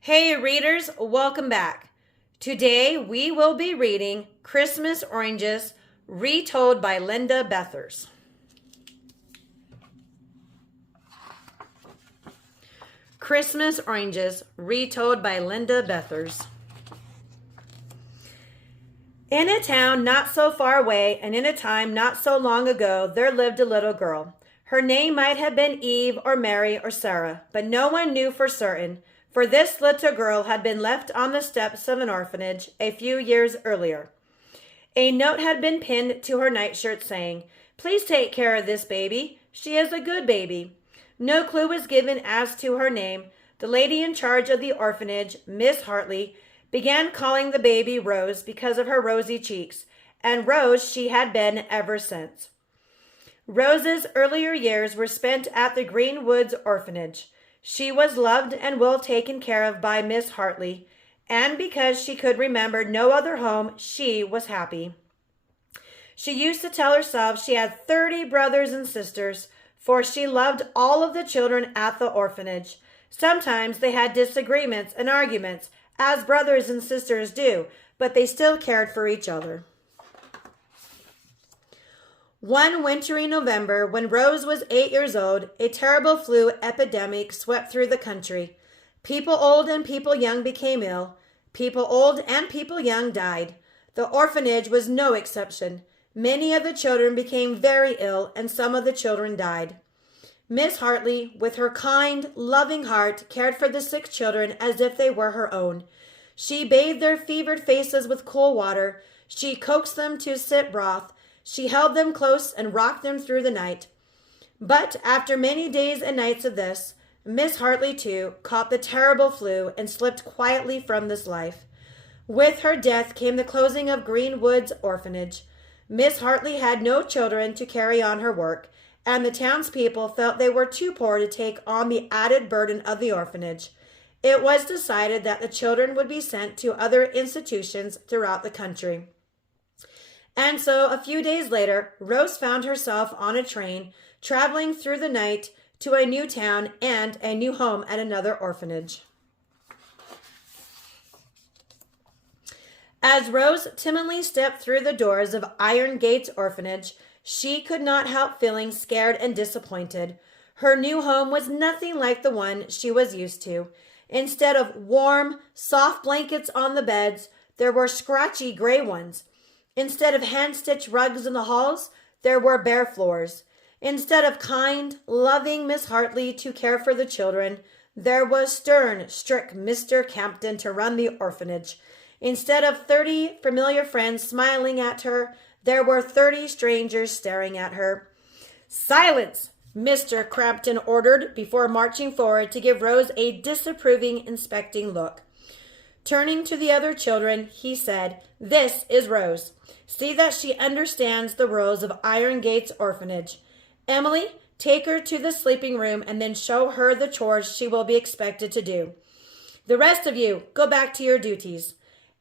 Hey readers, welcome back. Today we will be reading Christmas Oranges, retold by Linda Bethers. Christmas Oranges, retold by Linda Bethers. In a town not so far away and in a time not so long ago, there lived a little girl. Her name might have been Eve or Mary or Sarah, but no one knew for certain, for this little girl had been left on the steps of an orphanage a few years earlier. A note had been pinned to her nightshirt saying, "Please take care of this baby. She is a good baby." No clue was given as to her name. The lady in charge of the orphanage, Miss Hartley, began calling the baby Rose because of her rosy cheeks, and Rose she had been ever since. Rose's earlier years were spent at the Greenwoods orphanage. She was loved and well taken care of by Miss Hartley, and because she could remember no other home, she was happy. She used to tell herself she had 30 brothers and sisters, for she loved all of the children at the orphanage. Sometimes they had disagreements and arguments, as brothers and sisters do, but they still cared for each other. One wintry November, when Rose was 8 years old, a terrible flu epidemic swept through the country. People old and people young became ill. People old and people young died. The orphanage was no exception. Many of the children became very ill, and some of the children died. Miss Hartley, with her kind, loving heart, cared for the sick children as if they were her own. She bathed their fevered faces with cool water. She coaxed them to sip broth. She held them close and rocked them through the night. But after many days and nights of this, Miss Hartley, too, caught the terrible flu and slipped quietly from this life. With her death came the closing of Greenwood's orphanage. Miss Hartley had no children to carry on her work, and the townspeople felt they were too poor to take on the added burden of the orphanage. It was decided that the children would be sent to other institutions throughout the country. And so, a few days later, Rose found herself on a train, traveling through the night to a new town and a new home at another orphanage. As Rose timidly stepped through the doors of Iron Gates Orphanage, she could not help feeling scared and disappointed. Her new home was nothing like the one she was used to. Instead of warm, soft blankets on the beds, there were scratchy gray ones. Instead of hand-stitched rugs in the halls, there were bare floors. Instead of kind, loving Miss Hartley to care for the children, there was stern, strict Mr. Campton to run the orphanage. Instead of 30 familiar friends smiling at her, there were 30 strangers staring at her. "Silence!" Mr. Crampton ordered before marching forward to give Rose a disapproving, inspecting look. Turning to the other children, he said, "This is Rose. See that she understands the rules of Iron Gates Orphanage. Emily, take her to the sleeping room and then show her the chores she will be expected to do. The rest of you, go back to your duties."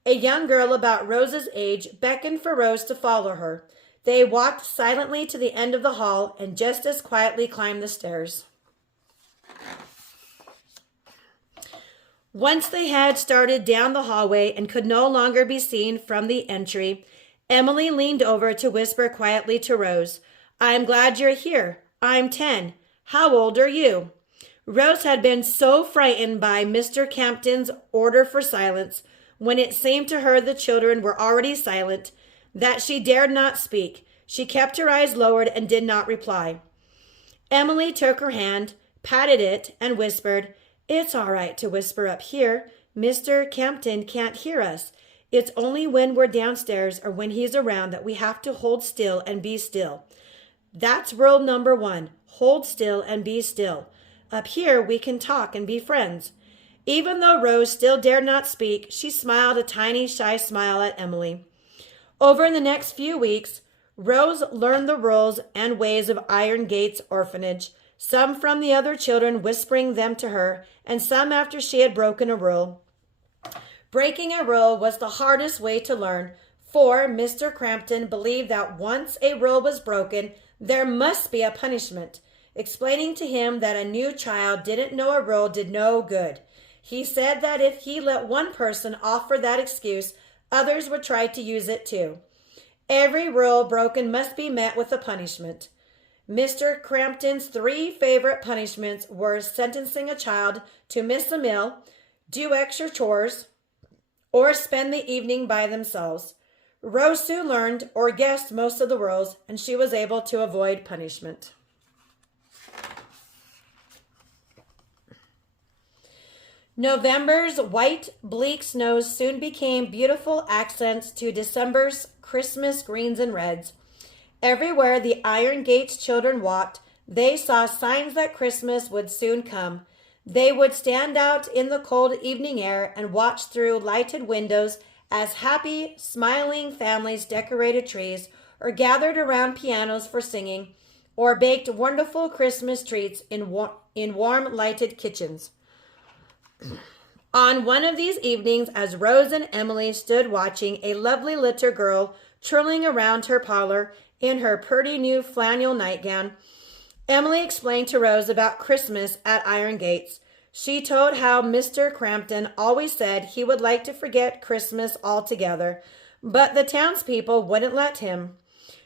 A young girl about Rose's age beckoned for Rose to follow her. They walked silently to the end of the hall and just as quietly climbed the stairs. Once they had started down the hallway and could no longer be seen from the entry, Emily leaned over to whisper quietly to Rose, "I'm glad you're here. I'm 10. How old are you?" Rose had been so frightened by Mr. Campton's order for silence, when it seemed to her the children were already silent, that she dared not speak. She kept her eyes lowered and did not reply. Emily took her hand, patted it, and whispered, "It's all right to whisper up here. Mr. Campton can't hear us. It's only when we're downstairs or when he's around that we have to hold still and be still. That's rule number 1. Hold still and be still. Up here we can talk and be friends." Even though Rose still dared not speak, she smiled a tiny, shy smile at Emily. Over the next few weeks, Rose learned the rules and ways of Iron Gates Orphanage, some from the other children whispering them to her, and some after she had broken a rule. Breaking a rule was the hardest way to learn, for Mr. Crampton believed that once a rule was broken, there must be a punishment. Explaining to him that a new child didn't know a rule did no good. He said that if he let one person offer that excuse, others would try to use it too. Every rule broken must be met with a punishment. Mr. Crampton's three favorite punishments were sentencing a child to miss a meal, do extra chores, or spend the evening by themselves. Rose soon learned or guessed most of the rules, and she was able to avoid punishment. November's white, bleak snows soon became beautiful accents to December's Christmas greens and reds. Everywhere the Iron Gates children walked, they saw signs that Christmas would soon come. They would stand out in the cold evening air and watch through lighted windows as happy, smiling families decorated trees or gathered around pianos for singing or baked wonderful Christmas treats in warm, lighted kitchens. On one of these evenings, as Rose and Emily stood watching a lovely little girl twirling around her parlor in her pretty new flannel nightgown, Emily explained to Rose about Christmas at Iron Gates. She told how Mr. Crampton always said he would like to forget Christmas altogether, but the townspeople wouldn't let him.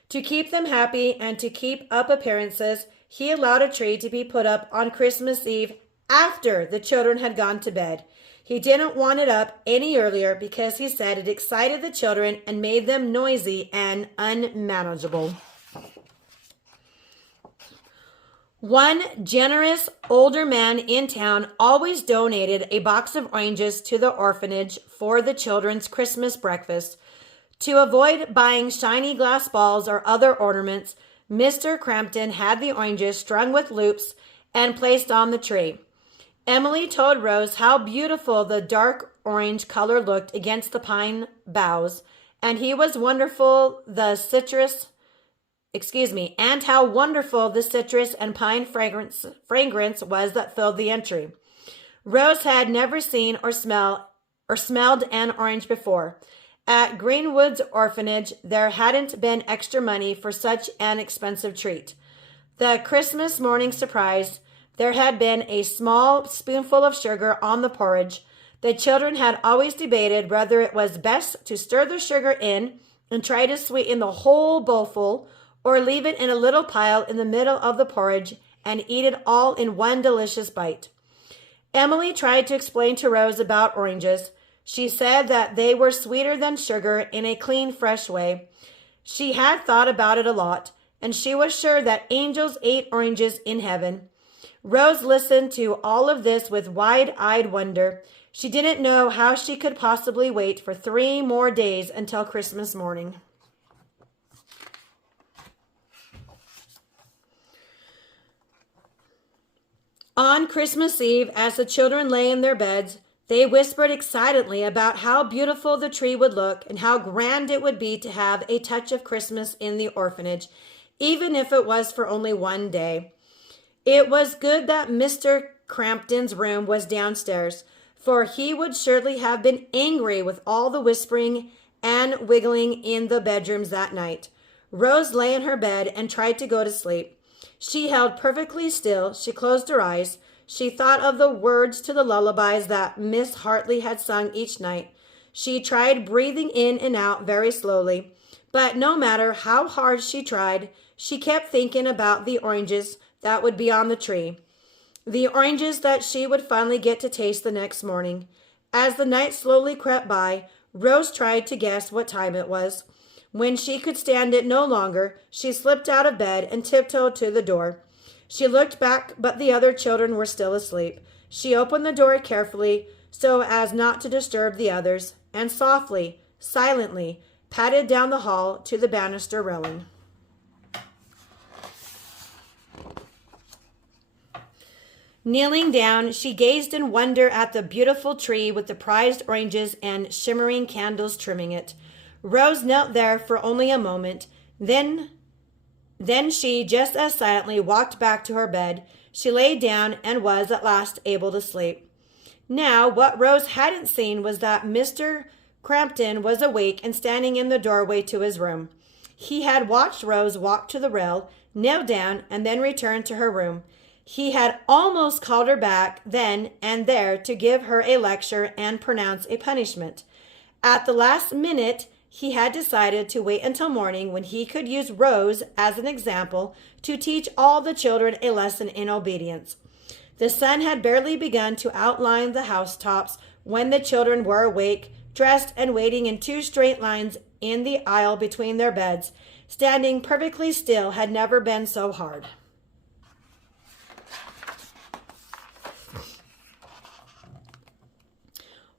To keep them happy and to keep up appearances, he allowed a tree to be put up on Christmas Eve after the children had gone to bed. He didn't want it up any earlier because he said it excited the children and made them noisy and unmanageable. One generous older man in town always donated a box of oranges to the orphanage for the children's Christmas breakfast. To avoid buying shiny glass balls or other ornaments, Mr. Crampton had the oranges strung with loops and placed on the tree. Emily told Rose how beautiful the dark orange color looked against the pine boughs, and how wonderful the citrus and pine fragrance was that filled the entry. Rose had never seen or smelled an orange before. At Greenwood's orphanage, there hadn't been extra money for such an expensive treat. The Christmas morning surprise, there had been a small spoonful of sugar on the porridge. The children had always debated whether it was best to stir the sugar in and try to sweeten the whole bowlful, or leave it in a little pile in the middle of the porridge and eat it all in one delicious bite. Emily tried to explain to Rose about oranges. She said that they were sweeter than sugar in a clean, fresh way. She had thought about it a lot, and she was sure that angels ate oranges in heaven. Rose listened to all of this with wide-eyed wonder. She didn't know how she could possibly wait for 3 more days until Christmas morning. On Christmas Eve, as the children lay in their beds, they whispered excitedly about how beautiful the tree would look and how grand it would be to have a touch of Christmas in the orphanage, even if it was for only 1 day. It was good that Mr. Crampton's room was downstairs, for he would surely have been angry with all the whispering and wiggling in the bedrooms that night. Rose lay in her bed and tried to go to sleep. She held perfectly still. She closed her eyes. She thought of the words to the lullabies that Miss Hartley had sung each night. She tried breathing in and out very slowly, but no matter how hard she tried, she kept thinking about the oranges that would be on the tree. The oranges that she would finally get to taste the next morning. As the night slowly crept by, Rose tried to guess what time it was. When she could stand it no longer, she slipped out of bed and tiptoed to the door. She looked back, but the other children were still asleep. She opened the door carefully so as not to disturb the others, and softly, silently, padded down the hall to the banister railing. Kneeling down, she gazed in wonder at the beautiful tree with the prized oranges and shimmering candles trimming it. Rose knelt there for only a moment. Then she, just as silently, walked back to her bed. She lay down and was at last able to sleep. Now, what Rose hadn't seen was that Mr. Crampton was awake and standing in the doorway to his room. He had watched Rose walk to the rail, kneel down, and then return to her room. He had almost called her back then and there to give her a lecture and pronounce a punishment. At the last minute, he had decided to wait until morning, when he could use Rose as an example to teach all the children a lesson in obedience. The sun had barely begun to outline the housetops when the children were awake, dressed, and waiting in 2 straight lines in the aisle between their beds. Standing perfectly still had never been so hard.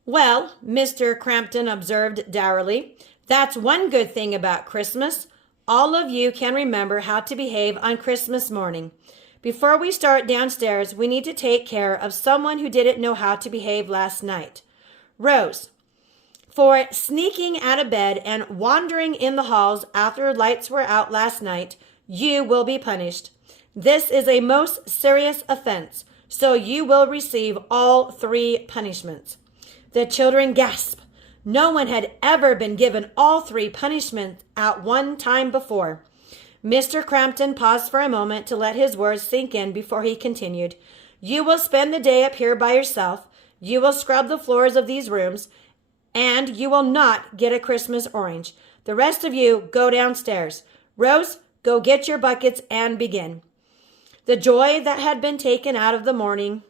"Well," Mr. Crampton observed dourly, "that's one good thing about Christmas. All of you can remember how to behave on Christmas morning. Before we start downstairs, we need to take care of someone who didn't know how to behave last night. Rose, for sneaking out of bed and wandering in the halls after lights were out last night, you will be punished. This is a most serious offense, so you will receive all 3 punishments." The children gasped. No one had ever been given all 3 punishments at one time before. Mr. Crampton paused for a moment to let his words sink in before he continued. "You will spend the day up here by yourself. You will scrub the floors of these rooms, and you will not get a Christmas orange. The rest of you go downstairs. Rose, go get your buckets and begin." The joy that had been taken out of the morning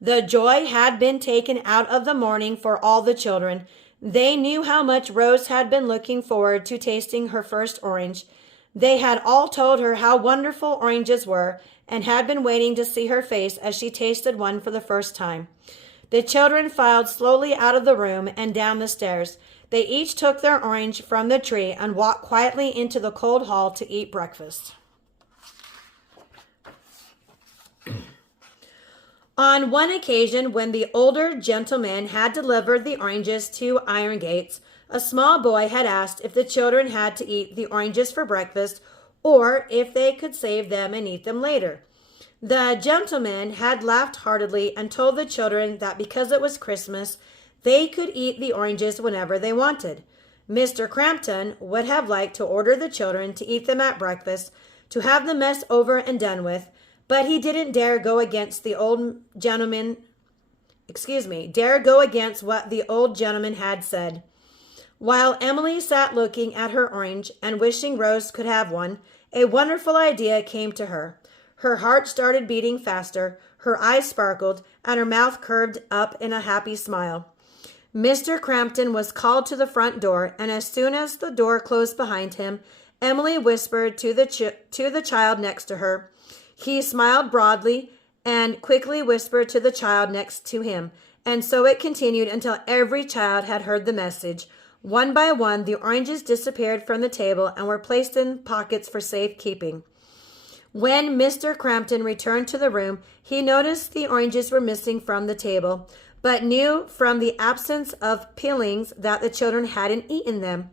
The joy had been taken out of the morning for all the children. They knew how much Rose had been looking forward to tasting her first orange. They had all told her how wonderful oranges were, and had been waiting to see her face as she tasted one for the first time. The children filed slowly out of the room and down the stairs. They each took their orange from the tree and walked quietly into the cold hall to eat breakfast. On one occasion, when the older gentleman had delivered the oranges to Iron Gates, a small boy had asked if the children had to eat the oranges for breakfast or if they could save them and eat them later. The gentleman had laughed heartily and told the children that because it was Christmas, they could eat the oranges whenever they wanted. Mr. Crampton would have liked to order the children to eat them at breakfast, to have the mess over and done with, but he didn't dare go against what the old gentleman had said. While Emily sat looking at her orange and wishing Rose could have one, a wonderful idea came to her. Her heart started beating faster, her eyes sparkled, and her mouth curved up in a happy smile. Mr. Crampton was called to the front door, and as soon as the door closed behind him, Emily whispered to the child next to her. He smiled broadly and quickly whispered to the child next to him, and so it continued until every child had heard the message. One by one, the oranges disappeared from the table and were placed in pockets for safekeeping. When Mr. Crampton returned to the room, he noticed the oranges were missing from the table, but knew from the absence of peelings that the children hadn't eaten them.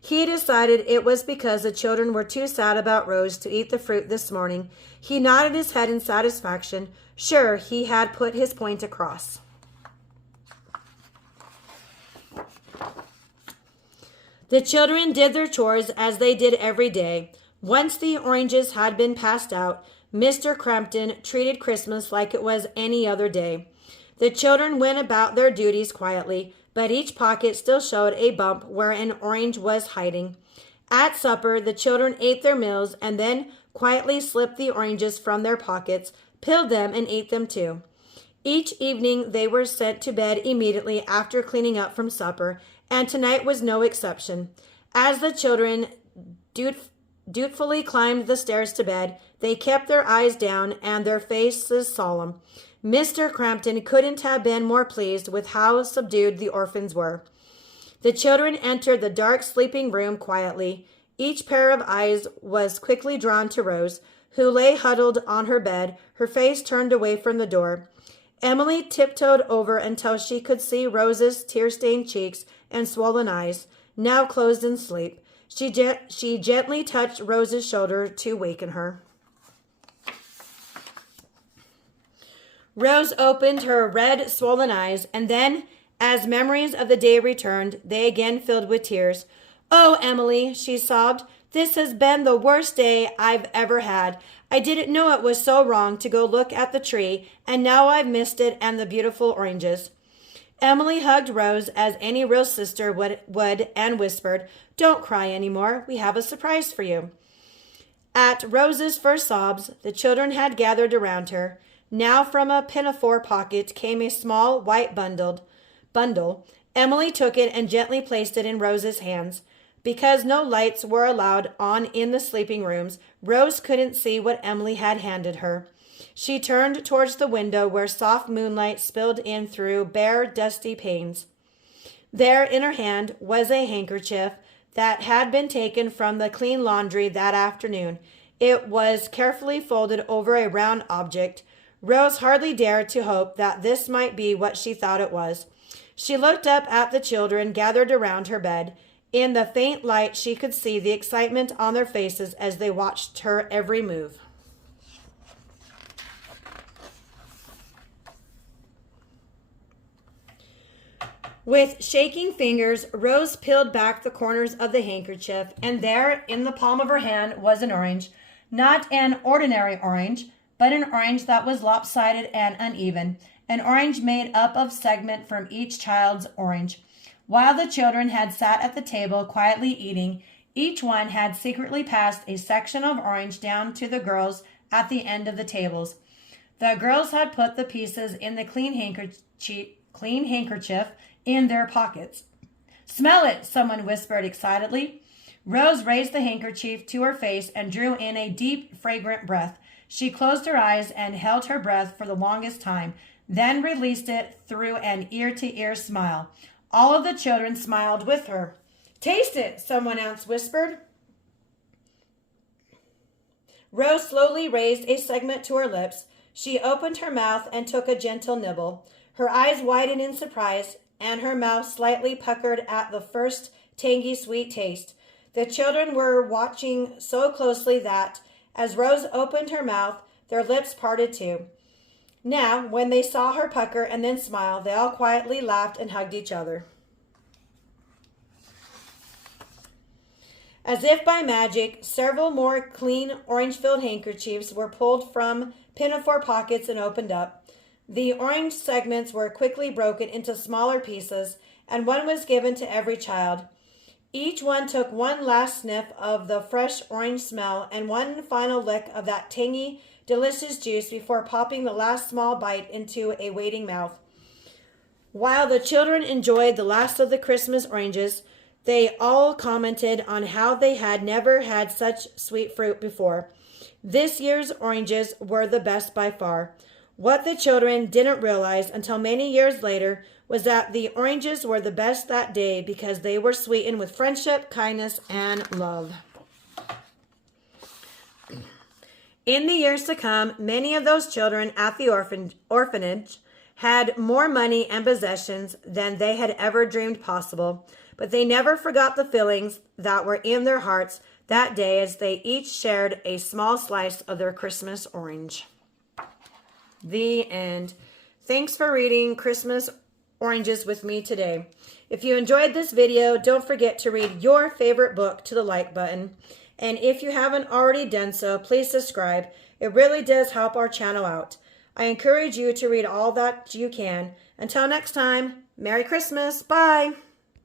He decided it was because the children were too sad about Rose to eat the fruit this morning. He nodded his head in satisfaction. Sure, he had put his point across. The children did their chores as they did every day. Once the oranges had been passed out, Mr. Crampton treated Christmas like it was any other day. The children went about their duties quietly, but each pocket still showed a bump where an orange was hiding. At supper, the children ate their meals and then quietly slipped the oranges from their pockets, peeled them, and ate them too. Each evening, they were sent to bed immediately after cleaning up from supper, and tonight was no exception. As the children dutifully climbed the stairs to bed, they kept their eyes down and their faces solemn. Mr. Crampton couldn't have been more pleased with how subdued the orphans were. The children entered the dark sleeping room quietly. Each pair of eyes was quickly drawn to Rose, who lay huddled on her bed, her face turned away from the door. Emily tiptoed over until she could see Rose's tear-stained cheeks and swollen eyes, now closed in sleep. She gently touched Rose's shoulder to waken her. Rose opened her red, swollen eyes, and then, as memories of the day returned, they again filled with tears. "Oh, Emily," she sobbed, "this has been the worst day I've ever had. I didn't know it was so wrong to go look at the tree, and now I've missed it and the beautiful oranges." Emily hugged Rose as any real sister would and whispered, "Don't cry anymore. We have a surprise for you." At Rose's first sobs, the children had gathered around her. Now from a pinafore pocket came a small white bundle. Emily took it and gently placed it in Rose's hands. Because no lights were allowed on in the sleeping rooms, Rose couldn't see what Emily had handed her. She turned towards the window where soft moonlight spilled in through bare, dusty panes. There in her hand was a handkerchief that had been taken from the clean laundry that afternoon. It was carefully folded over a round object. Rose hardly dared to hope that this might be what she thought it was. She looked up at the children gathered around her bed. In the faint light, she could see the excitement on their faces as they watched her every move. With shaking fingers, Rose peeled back the corners of the handkerchief, and there, in the palm of her hand, was an orange. Not an ordinary orange, but an orange that was lopsided and uneven. An orange made up of segment from each child's orange. While the children had sat at the table quietly eating, each one had secretly passed a section of orange down to the girls at the end of the tables. The girls had put the pieces in the clean handkerchief in their pockets. "Smell it," someone whispered excitedly. Rose raised the handkerchief to her face and drew in a deep, fragrant breath. She closed her eyes and held her breath for the longest time, then released it through an ear-to-ear smile. All of the children smiled with her. "Taste it," someone else whispered. Rose slowly raised a segment to her lips. She opened her mouth and took a gentle nibble. Her eyes widened in surprise, and her mouth slightly puckered at the first tangy sweet taste. The children were watching so closely that, as Rose opened her mouth, their lips parted too. Now, when they saw her pucker and then smile, they all quietly laughed and hugged each other. As if by magic, several more clean orange-filled handkerchiefs were pulled from pinafore pockets and opened up. The orange segments were quickly broken into smaller pieces, and one was given to every child. Each one took one last sniff of the fresh orange smell and one final lick of that tangy, delicious juice before popping the last small bite into a waiting mouth. While the children enjoyed the last of the Christmas oranges, they all commented on how they had never had such sweet fruit before. This year's oranges were the best by far. What the children didn't realize until many years later was that the oranges were the best that day because they were sweetened with friendship, kindness, and love. In the years to come, many of those children at the orphanage had more money and possessions than they had ever dreamed possible, but they never forgot the feelings that were in their hearts that day as they each shared a small slice of their Christmas orange. The end. Thanks for reading Christmas Oranges with me today. If you enjoyed this video, don't forget to read your favorite book to the like button. And if you haven't already done so, please subscribe. It really does help our channel out. I encourage you to read all that you can. Until next time, Merry Christmas. Bye.